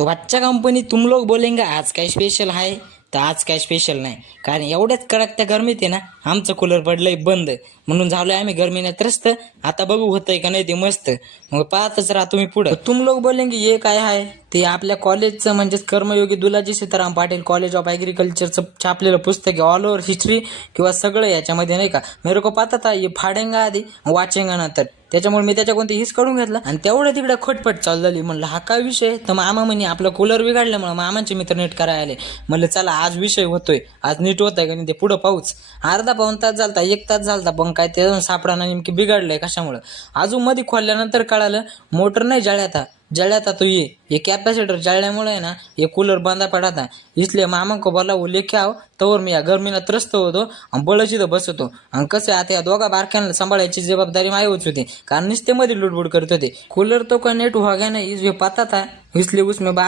तो अच्छा कंपनी तुम लोग बोलेंगे आज काय स्पेशल आहे, तर आज काय स्पेशल नाही. कारण एवढ्याच कडकत्या गरमीत आहे ना आमचं कूलर पडलंय बंद, म्हणून झालोय आम्ही गरमीने त्रस्त. आता बघू होतंय का नाही ते मस्त, मग पाहतच राहा तुम्ही पुढं. तुम लोग बोलेंगे ये काय आहे, ते आपल्या कॉलेजचं म्हणजेच कर्मयोगी दुलाजी सीताराम पाटील कॉलेज ऑफ ॲग्रिकल्चरचं छापलेलं पुस्तक आहे. ऑल ओव्हर हिस्ट्री किंवा सगळं याच्यामध्ये नाही का. मेरे को पता था ये फाडेंगा आधी वाचेंगा नंतर, त्याच्यामुळे मी त्याच्या कोणती हिस काढून घेतला आणि तेवढं तिकडे खटपट चालू झाली. म्हणलं हा काय विषय, तर मामा म्हणे आपलं कूलर बिघडल्यामुळे मामांचे मित्र नीट करायला आले. म्हणलं चला आज विषय होतोय, आज नीट होत आहे का नाही ते पुढं पाहूच. अर्धा पाऊण तास झालता, 1 तास झालता, पण काय ते सापडाना नेमकी बिघडलंय कशामुळं. अजून मध्ये खोलल्यानंतर कळालं मोटर नाही जळ्याता तो ये कॅपॅसिटर जळल्यामुळे ना ये कूलर बंद पडा था. इसलिए मामा को बोला वो लेके आओ, तोवर मी या गर्मीनं त्रस्त होतो आणि बळच इथं बसतो. आणि कसं आता या दोघा बारक्यांना सांभाळायची जबाबदारी माहीच होती, कारण नुसते मध्ये लुडबुड करत होते. कूलर तो का नेट हो गया ना, इस पता था, इसलिए उसमें